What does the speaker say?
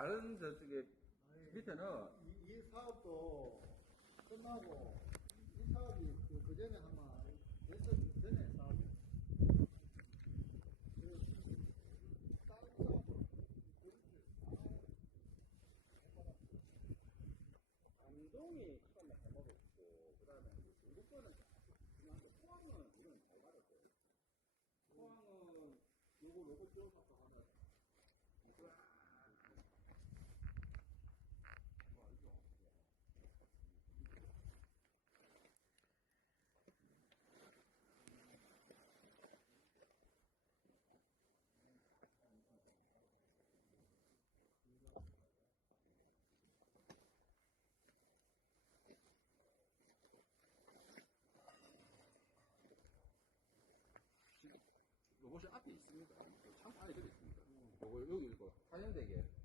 다른 저쪽에 밑에는 이 사업도 끝나고 이 사업이 그 전에 아마 됐었기 전에 사업이 다른 사업으로 감동이 처음에 해먹었고 그다음에 중국 거는 그냥 포항은 이건 잘 받았어요. 포항은 요거 띄워서 하면 로봇이 앞에 있습니다. 창고 안에 들어 있습니다. 요거 여기 이거 화연되게